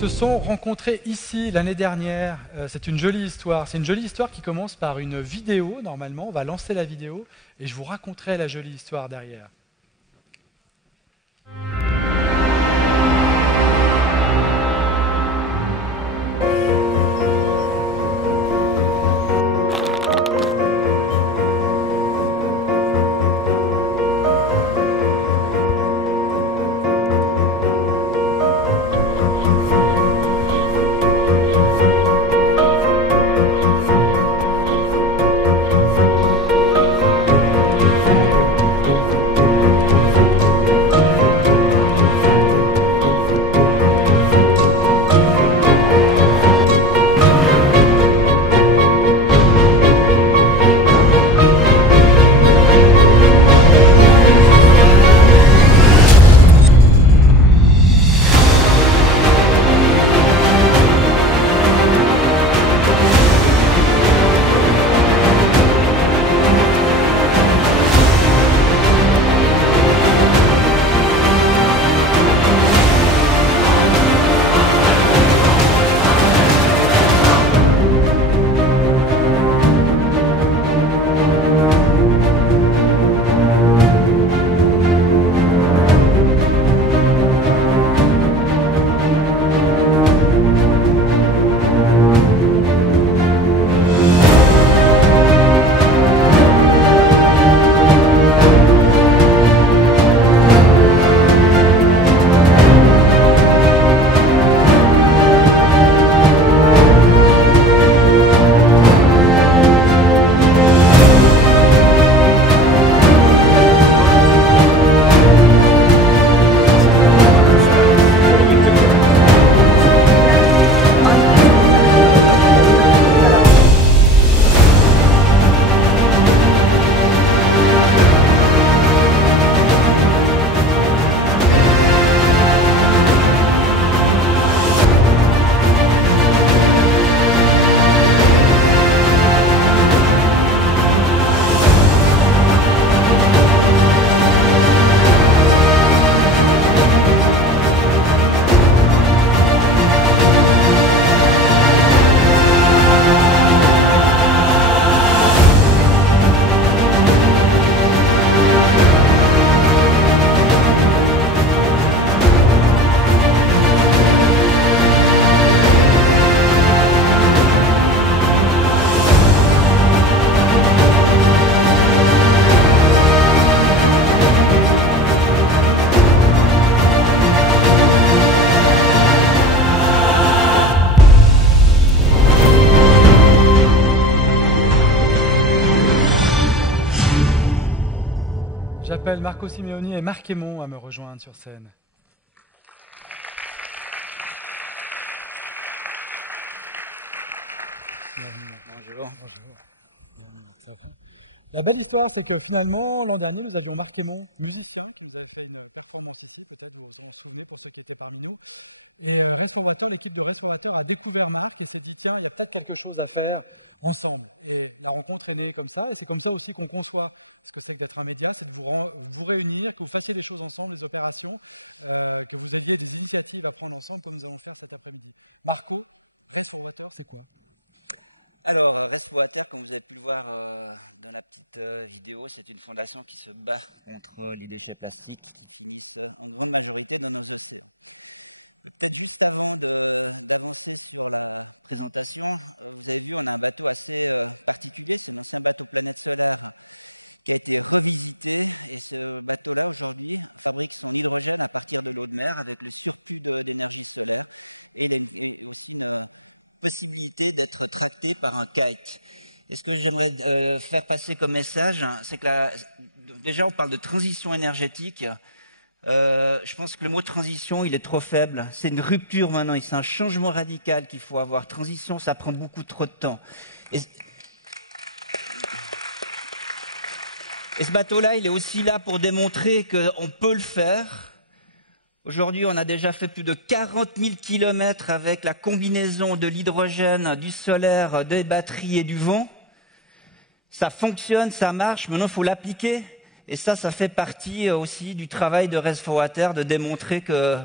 se sont rencontrés ici l'année dernière. C'est une jolie histoire. C'est une jolie histoire qui commence par une vidéo, normalement. On va lancer la vidéo et je vous raconterai la jolie histoire derrière. J'appelle Marco Simeoni et Marc Aymon à me rejoindre sur scène. Bonjour. La belle histoire, c'est que finalement, l'an dernier, nous avions Marc Aymon, musicien, qui nous avait fait une performance ici, peut-être vous vous en souvenez pour ceux qui étaient parmi nous. Et l'équipe de Restaurateurs a découvert Marc et s'est dit, tiens, il y a peut-être quelque chose à faire ensemble. Et la rencontre est née comme ça, et c'est comme ça aussi qu'on conçoit ce que c'est que d'être un média, c'est de vous réunir, que vous fassiez des choses ensemble, des opérations, que vous aviez des initiatives à prendre ensemble, comme nous allons faire cet après-midi. Alors, Restaurateurs, comme vous avez pu le voir dans la petite vidéo, c'est une fondation qui se bat contre les déchets plastiques. En grande majorité, dans nos pays. Par un kite. Et ce que je vais faire passer comme message, c'est que déjà on parle de transition énergétique. Je pense que le mot transition, il est trop faible. C'est une rupture maintenant, c'est un changement radical qu'il faut avoir. Transition, ça prend beaucoup trop de temps. Et ce bateau-là, il est aussi là pour démontrer qu'on peut le faire. Aujourd'hui, on a déjà fait plus de 40 000 kilomètres avec la combinaison de l'hydrogène, du solaire, des batteries et du vent. Ça fonctionne, ça marche. Maintenant, il faut l'appliquer. Et ça fait partie aussi du travail de Race4Water, de démontrer que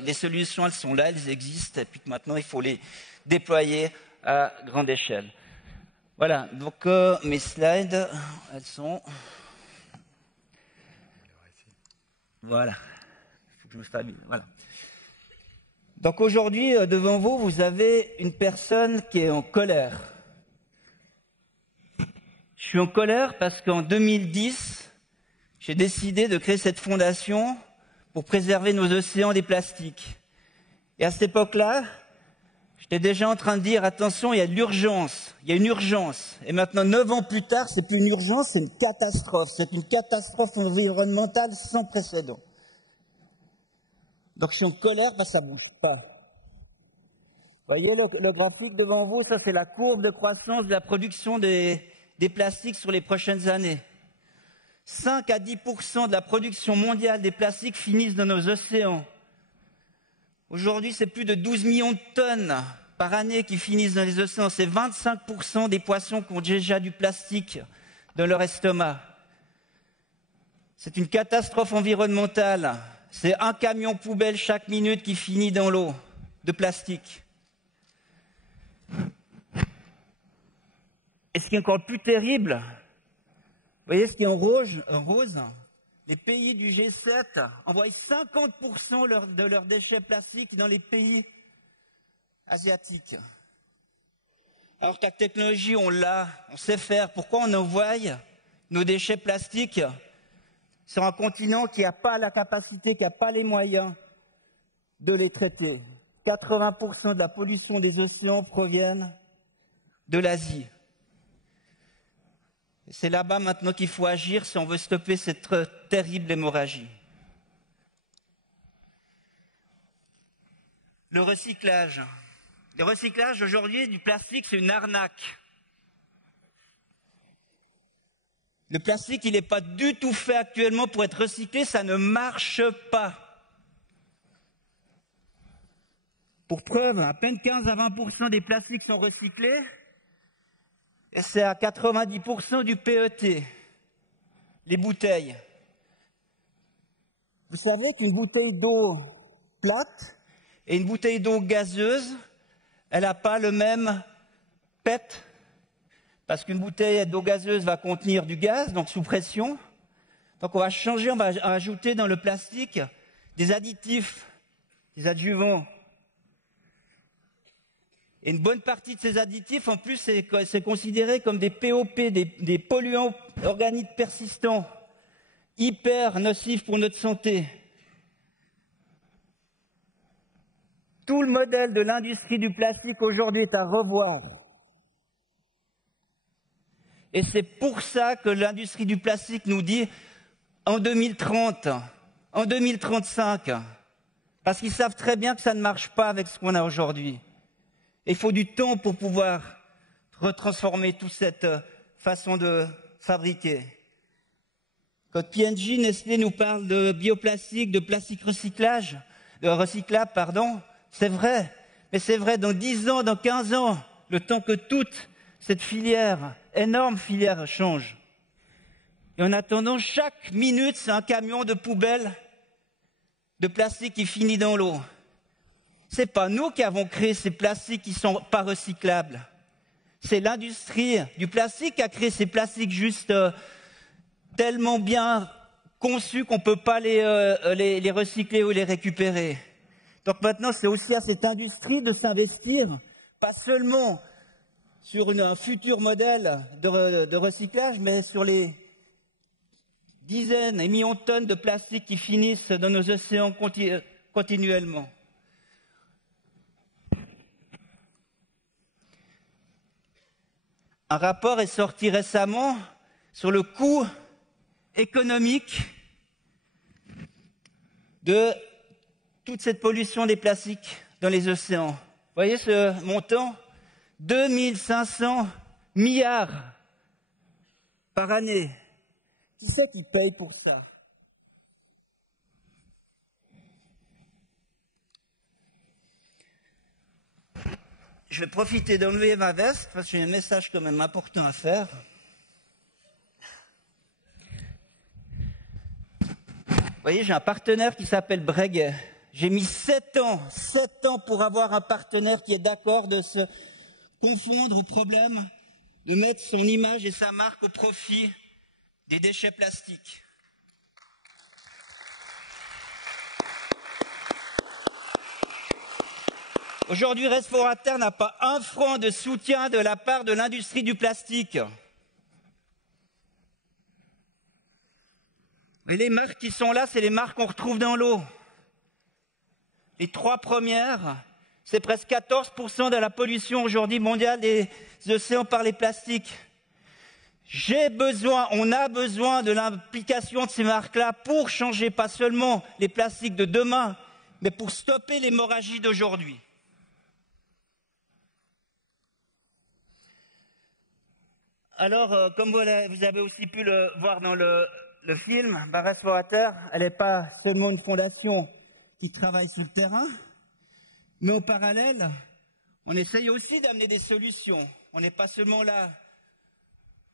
les solutions, elles sont là, elles existent, et puis que maintenant, il faut les déployer à grande échelle. Voilà, donc mes slides, elles sont... Voilà, il faut que je me stabilise, voilà. Donc aujourd'hui, devant vous, vous avez une personne qui est en colère. Je suis en colère parce qu'en 2010, j'ai décidé de créer cette fondation pour préserver nos océans des plastiques. Et à cette époque-là, j'étais déjà en train de dire, attention, il y a de l'urgence, il y a une urgence. Et maintenant, 9 ans plus tard, c'est plus une urgence, c'est une catastrophe. C'est une catastrophe environnementale sans précédent. Donc je suis en colère parce que ça ne bouge pas. Vous voyez le graphique devant vous, ça c'est la courbe de croissance de la production des plastiques sur les prochaines années. 5 à 10% de la production mondiale des plastiques finissent dans nos océans. Aujourd'hui, c'est plus de 12 millions de tonnes par année qui finissent dans les océans. C'est 25% des poissons qui ont déjà du plastique dans leur estomac. C'est une catastrophe environnementale. C'est un camion poubelle chaque minute qui finit dans l'eau de plastique. Et ce qui est encore plus terrible, vous voyez ce qui est en rose, les pays du G7 envoient 50% de leurs déchets plastiques dans les pays asiatiques. Alors que la technologie, on l'a, on sait faire. Pourquoi on envoie nos déchets plastiques sur un continent qui n'a pas la capacité, qui n'a pas les moyens de les traiter? 80% de la pollution des océans proviennent de l'Asie. C'est là-bas maintenant qu'il faut agir si on veut stopper cette terrible hémorragie. Le recyclage. Le recyclage aujourd'hui du plastique, c'est une arnaque. Le plastique, il n'est pas du tout fait actuellement pour être recyclé, ça ne marche pas. Pour preuve, à peine 15 à 20% des plastiques sont recyclés. Et c'est à 90% du PET, les bouteilles. Vous savez qu'une bouteille d'eau plate et une bouteille d'eau gazeuse, elle n'a pas le même PET, parce qu'une bouteille d'eau gazeuse va contenir du gaz, donc sous pression. Donc on va changer, on va ajouter dans le plastique des additifs, des adjuvants. Et une bonne partie de ces additifs, en plus, c'est considéré comme des POP, des polluants organiques persistants, hyper nocifs pour notre santé. Tout le modèle de l'industrie du plastique aujourd'hui est à revoir. Et c'est pour ça que l'industrie du plastique nous dit en 2030, en 2035, parce qu'ils savent très bien que ça ne marche pas avec ce qu'on a aujourd'hui. Il faut du temps pour pouvoir retransformer toute cette façon de fabriquer. Quand P&G, Nestlé nous parle de bioplastique, de plastique recyclable, c'est vrai. Mais c'est vrai dans 10 ans, dans 15 ans, le temps que toute cette filière, énorme filière, change. Et en attendant, chaque minute, c'est un camion de poubelle de plastique qui finit dans l'eau. Ce n'est pas nous qui avons créé ces plastiques qui ne sont pas recyclables. C'est l'industrie du plastique qui a créé ces plastiques juste tellement bien conçus qu'on ne peut pas les recycler ou les récupérer. Donc maintenant, c'est aussi à cette industrie de s'investir, pas seulement sur un futur modèle de recyclage, mais sur les dizaines et millions de tonnes de plastique qui finissent dans nos océans continuellement. Un rapport est sorti récemment sur le coût économique de toute cette pollution des plastiques dans les océans. Vous voyez ce montant ? 2500 milliards par année. Qui c'est qui paye pour ça ? Je vais profiter d'enlever ma veste parce que j'ai un message quand même important à faire. voyez, j'ai un partenaire qui s'appelle Breguet. J'ai mis 7 ans pour avoir un partenaire qui est d'accord de se confondre au problème, de mettre son image et sa marque au profit des déchets plastiques. Aujourd'hui, Resforater n'a pas un franc de soutien de la part de l'industrie du plastique. Et les marques qui sont là, c'est les marques qu'on retrouve dans l'eau. Les 3 premières, c'est presque 14% de la pollution aujourd'hui mondiale des océans par les plastiques. On a besoin de l'implication de ces marques-là pour changer pas seulement les plastiques de demain, mais pour stopper l'hémorragie d'aujourd'hui. Alors, comme vous avez aussi pu le voir dans le film, Resforater, elle n'est pas seulement une fondation qui travaille sur le terrain, mais au parallèle, on essaye aussi d'amener des solutions. On n'est pas seulement là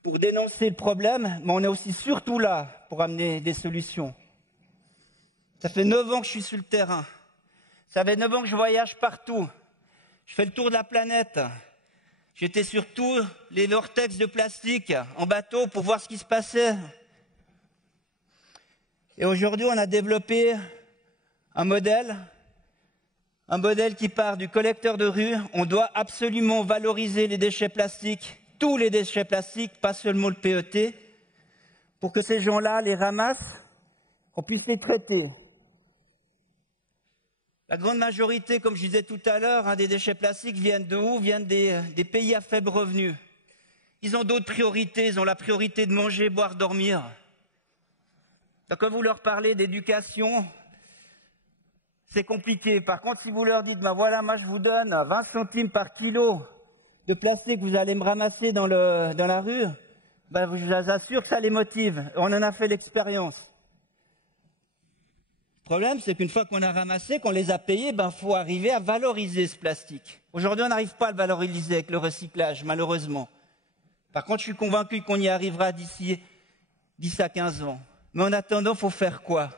pour dénoncer le problème, mais on est aussi surtout là pour amener des solutions. Ça fait 9 ans que je suis sur le terrain. Ça fait 9 ans que je voyage partout. Je fais le tour de la planète. J'étais sur tous les vortex de plastique en bateau pour voir ce qui se passait. Et aujourd'hui, on a développé un modèle qui part du collecteur de rue. On doit absolument valoriser les déchets plastiques, tous les déchets plastiques, pas seulement le PET, pour que ces gens-là les ramassent, qu'on puisse les traiter. La grande majorité, comme je disais tout à l'heure, des déchets plastiques viennent de où? Viennent des pays à faible revenu. Ils ont d'autres priorités, ils ont la priorité de manger, boire, dormir. Donc quand vous leur parlez d'éducation, c'est compliqué. Par contre, si vous leur dites, voilà, moi je vous donne 20 centimes par kilo de plastique que vous allez me ramasser dans la rue, je vous assure que ça les motive. On en a fait l'expérience. Le problème, c'est qu'une fois qu'on a ramassé, qu'on les a payés, faut arriver à valoriser ce plastique. Aujourd'hui, on n'arrive pas à le valoriser avec le recyclage, malheureusement. Par contre, je suis convaincu qu'on y arrivera d'ici 10 à 15 ans. Mais en attendant, il faut faire quoi?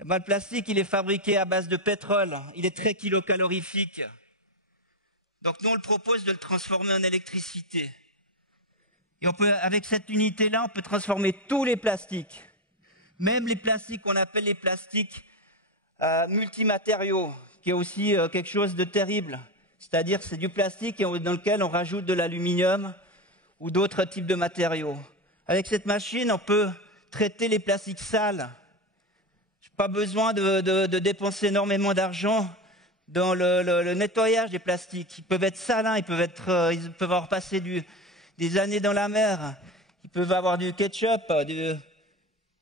Le plastique, il est fabriqué à base de pétrole. Il est très kilocalorifique. Donc, nous, on le propose de le transformer en électricité. Et avec cette unité-là, on peut transformer tous les plastiques. Même les plastiques qu'on appelle les plastiques multimatériaux, qui est aussi quelque chose de terrible. C'est-à-dire que c'est du plastique dans lequel on rajoute de l'aluminium ou d'autres types de matériaux. Avec cette machine, on peut traiter les plastiques sales. Je n'ai pas besoin de dépenser énormément d'argent dans le nettoyage des plastiques. Ils peuvent être salins, ils peuvent avoir passé des années dans la mer, ils peuvent avoir du ketchup, de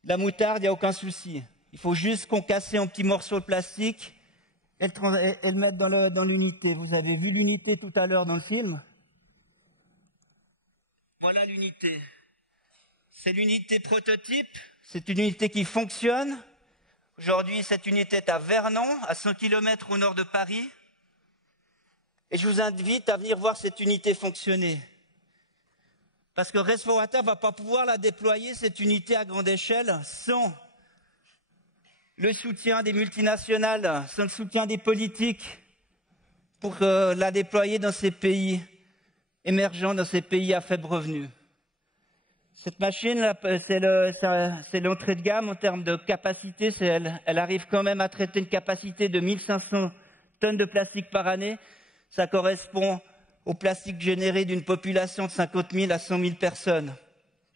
la moutarde, il n'y a aucun souci. Il faut juste qu'on casse en petits morceaux de plastique et le mettre dans l'unité. Vous avez vu l'unité tout à l'heure dans le film? Voilà l'unité. C'est l'unité prototype. C'est une unité qui fonctionne. Aujourd'hui, cette unité est à Vernon, à 100 km au nord de Paris. Et je vous invite à venir voir cette unité fonctionner. Parce que Resforater ne va pas pouvoir la déployer, cette unité à grande échelle, sans le soutien des multinationales, sans le soutien des politiques, pour la déployer dans ces pays émergents, dans ces pays à faible revenu. Cette machine, c'est l'entrée de gamme en termes de capacité. Elle arrive quand même à traiter une capacité de 1500 tonnes de plastique par année. Ça correspond au plastique généré d'une population de 50 000 à 100 000 personnes.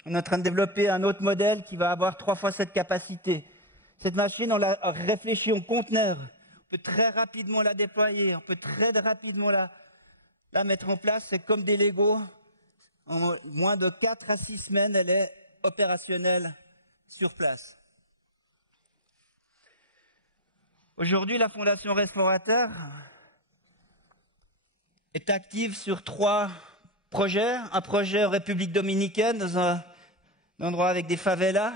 On est en train de développer un autre modèle qui va avoir 3 fois cette capacité. Cette machine, on l'a réfléchie en conteneur. On peut très rapidement la déployer, on peut très rapidement la mettre en place. C'est comme des Legos. En moins de 4 à 6 semaines, elle est opérationnelle sur place. Aujourd'hui, la Fondation Resforater est active sur 3 projets. Un projet en République dominicaine, dans un endroit avec des favelas.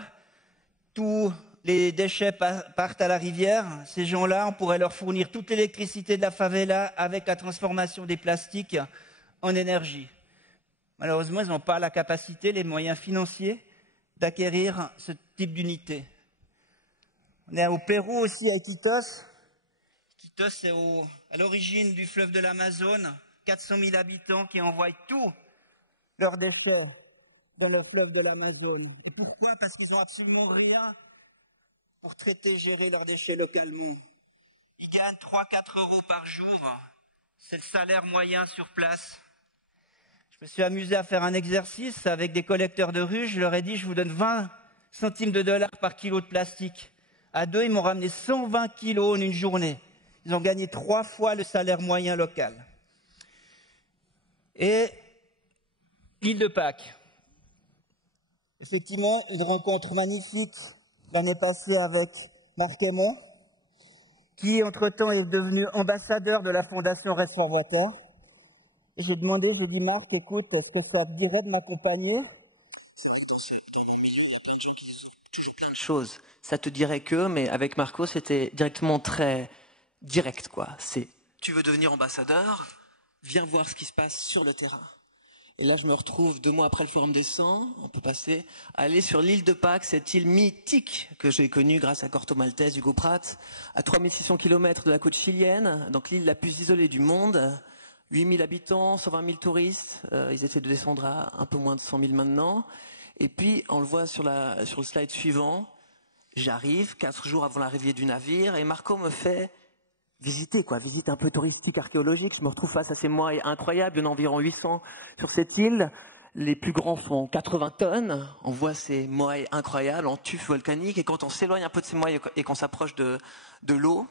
Tous les déchets partent à la rivière. Ces gens-là, on pourrait leur fournir toute l'électricité de la favela avec la transformation des plastiques en énergie. Malheureusement, ils n'ont pas la capacité, les moyens financiers d'acquérir ce type d'unité. On est au Pérou aussi, à Iquitos. Iquitos, c'est à l'origine du fleuve de l'Amazone. 400 000 habitants qui envoient tous leurs déchets dans le fleuve de l'Amazone. Et pourquoi? Parce qu'ils n'ont absolument rien pour traiter, gérer leurs déchets localement. Ils gagnent 3-4 euros par jour. C'est le salaire moyen sur place. Je me suis amusé à faire un exercice avec des collecteurs de rue. Je leur ai dit, je vous donne 20 centimes de dollars par kilo de plastique. À deux, ils m'ont ramené 120 kilos en une journée. Ils ont gagné 3 fois le salaire moyen local. Et l'île de Pâques. Effectivement, une rencontre magnifique l'année passée avec Marc Aymon, qui entre-temps est devenu ambassadeur de la Fondation Rest for Water. J'ai demandé, je lui ai dit, Marc, écoute, est-ce que ça te dirait de m'accompagner? C'est vrai que dans mon milieu, il y a plein de gens qui disent toujours plein de choses. Ça te dirait que, mais avec Marco, c'était directement très direct, quoi. C'est, tu veux devenir ambassadeur? Viens voir ce qui se passe sur le terrain. Et là, je me retrouve 2 mois après le Forum des 100, on peut passer, à aller sur l'île de Pâques, cette île mythique que j'ai connue grâce à Corto Maltese, Hugo Pratt, à 3600 km de la côte chilienne, donc l'île la plus isolée du monde, 8000 habitants, 120 000 touristes, ils essaient de descendre à un peu moins de 100 000 maintenant. Et puis, on le voit sur le slide suivant, j'arrive 4 jours avant l'arrivée du navire, et Marco me fait visiter, visite un peu touristique, archéologique. Je me retrouve face à ces moailles incroyables, il y en a environ 800 sur cette île. Les plus grands font 80 tonnes. On voit ces moailles incroyables en tuf volcanique. Et quand on s'éloigne un peu de ces moailles et qu'on s'approche de l'eau,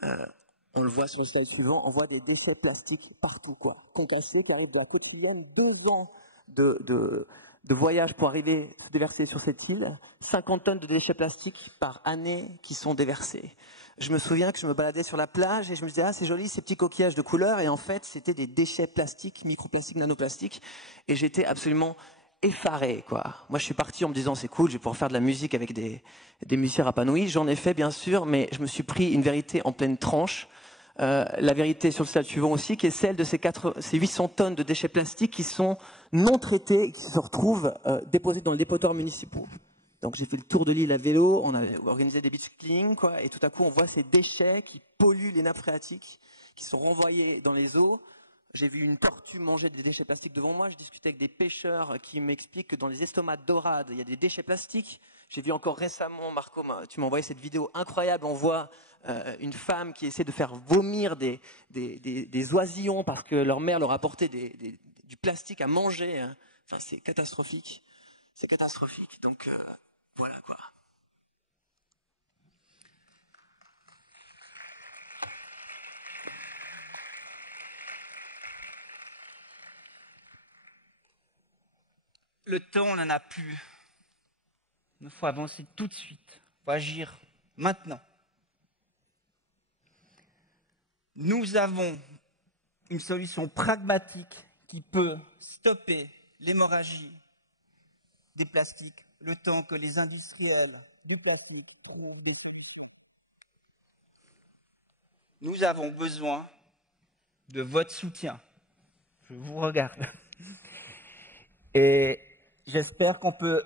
on le voit sur le slide suivant, on voit des déchets plastiques partout, concassés, qui arrivent de la quatrième, 2 ans de voyage pour arriver se déverser sur cette île. 50 tonnes de déchets plastiques par année qui sont déversés. Je me souviens que je me baladais sur la plage et je me disais, ah, c'est joli, ces petits coquillages de couleur. Et en fait, c'était des déchets plastiques, microplastiques, nanoplastiques. Et j'étais absolument effaré, Moi, je suis parti en me disant, c'est cool, je vais pouvoir faire de la musique avec des musiciens Rapanui. J'en ai fait, bien sûr, mais je me suis pris une vérité en pleine tranche. La vérité sur le slide suivant aussi, qui est celle de ces 800 tonnes de déchets plastiques qui sont non traités et qui se retrouvent déposés dans les dépotoirs municipaux. Donc j'ai fait le tour de l'île à vélo, on avait organisé des beach cleaning, et tout à coup on voit ces déchets qui polluent les nappes phréatiques, qui sont renvoyés dans les eaux. J'ai vu une tortue manger des déchets plastiques devant moi. Je discutais avec des pêcheurs qui m'expliquent que dans les estomacs dorades, il y a des déchets plastiques. J'ai vu encore récemment, Marco, tu m'as envoyé cette vidéo incroyable. On voit une femme qui essaie de faire vomir des oisillons parce que leur mère leur a apporté du plastique à manger. Enfin, c'est catastrophique. C'est catastrophique. Donc, voilà, Le temps, on n'en a plus. Il faut avancer tout de suite. Il faut agir maintenant. Nous avons une solution pragmatique qui peut stopper l'hémorragie des plastiques le temps que les industriels du plastique trouvent des solutions. Nous avons besoin de votre soutien. Je vous regarde. Et j'espère qu'on peut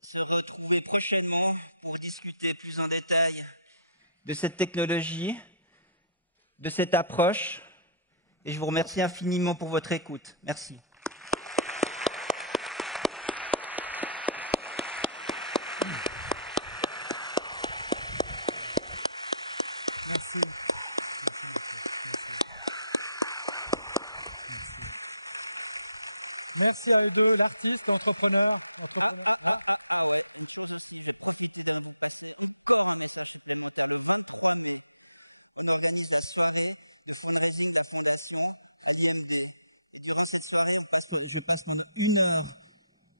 se retrouver prochainement pour discuter plus en détail de cette technologie, de cette approche. Et je vous remercie infiniment pour votre écoute. Merci. Merci. Merci à Edo, l'artiste, l'entrepreneur.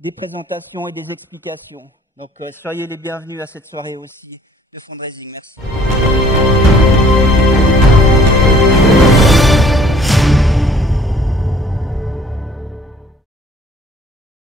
Des présentations et des explications. Donc, soyez les bienvenus à cette soirée aussi de fundraising. Merci.